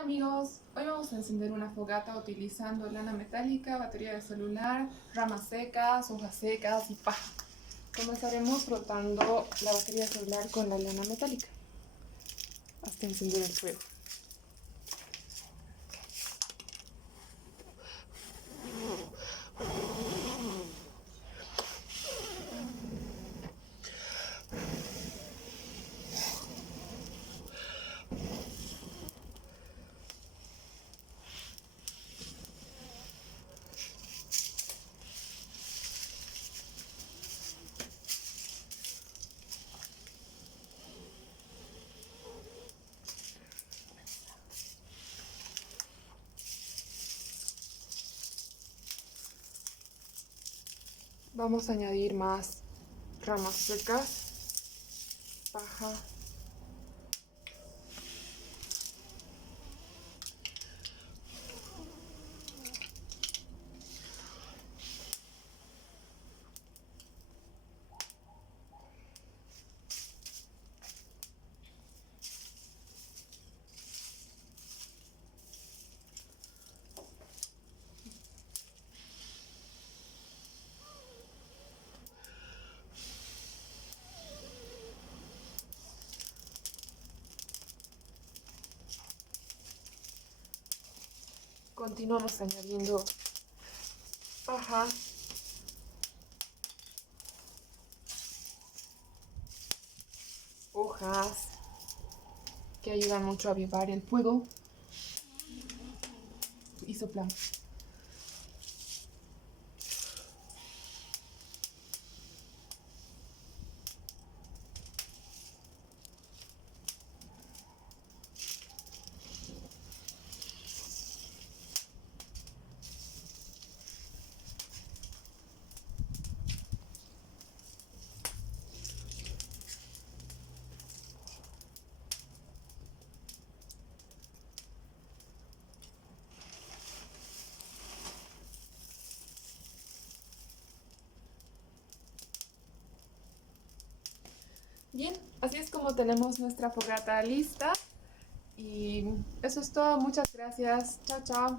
Hola amigos, hoy vamos a encender una fogata utilizando lana metálica, batería de celular, ramas secas, hojas secas y paja. Comenzaremos frotando la batería de celular con la lana metálica hasta encender el fuego. Vamos a añadir más ramas secas, paja. Continuamos añadiendo paja, hojas que ayudan mucho a avivar el fuego y soplamos. Bien, así es como tenemos nuestra fogata lista. Y eso es todo. Muchas gracias. Chao, chao.